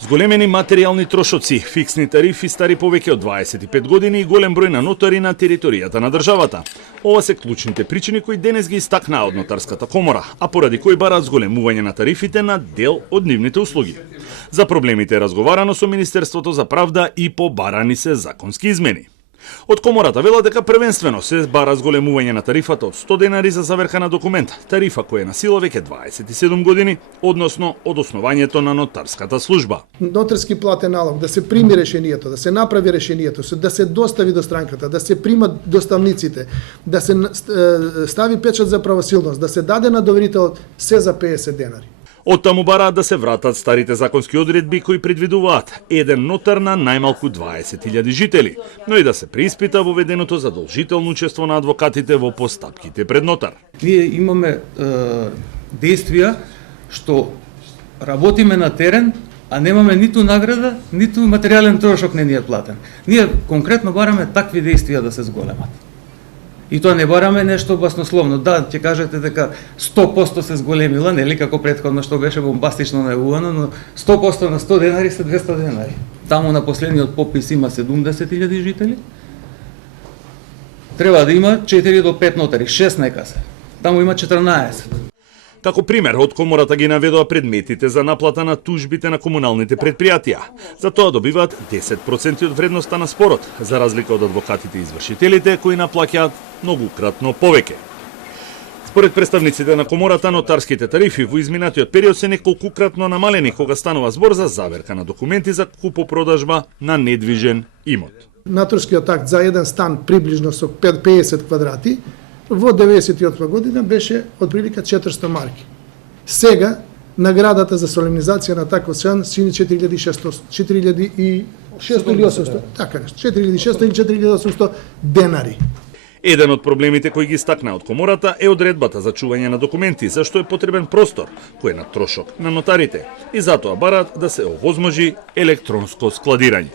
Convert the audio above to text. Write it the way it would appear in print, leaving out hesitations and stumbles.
Зголемени материјални трошоци, фиксни тарифи стари повеќе од 25 години и голем број на нотари на територијата на државата. Ова се клучните причини кои денес ги истакнаа од Нотарската комора, а поради кои бараат зголемување на тарифите на дел од нивните услуги. За проблемите е разговарано со Министерството за правда и побарани се законски измени. Од комората велат дека првенствено се бара зголемување на тарифата од 100 денари за заверка на документ, тарифа која е на сила веќе 27 години, односно од основањето на нотарската служба. Нотарски платен налог, да се прими решението, да се направи решението, да се достави до странката, да се примат доставниците, да се стави печат за правосилност, да се даде на доверител, се за 50 денари. Оттаму бараат да се вратат старите законски одредби кои предвидуваат еден нотар на најмалку 20.000 жители, но и да се преиспита воведеното задолжително учество на адвокатите во постапките пред нотар. Ние имаме действија што работиме на терен, а немаме ниту награда, ниту материјален трошок не ни е платен. Ние конкретно бараме такви действија да се зголемат. И тоа не бараме нешто баснословно. Да, ќе кажете дека 100% се зголемила, нели како претходно што беше бомбастично најавувано, но 100% на 100 денари се 200 денари. Таму на последниот попис има 70.000 жители. Треба да има 4 до 5 нотари, 6 нека се. Таму има 14. Како пример, од комората ги наведоа предметите за наплата на тужбите на комуналните предпријатија. За тоа добиваат 10% од вредноста на спорот, за разлика од адвокатите и извршителите кои наплаќаат многукратно повеќе. Според представниците на комората, нотарските тарифи во изминатиот период се неколкукратно намалени кога станува збор за заверка на документи за купопродажба на недвижен имот. Нотарскиот акт за еден стан приближно со 50 квадрати во 98 година беше од прилика 400 марки. Сега наградата за солемнизација на таков стан сини 4600 или 800, така нешто, 4600 или 4800 денари. Еден од проблемите кои ги стакна од комората е одредбата за чување на документи, зашто е потребен простор, кој е на трошок на нотарите, и затоа бараат да се овозможи електронско складирање.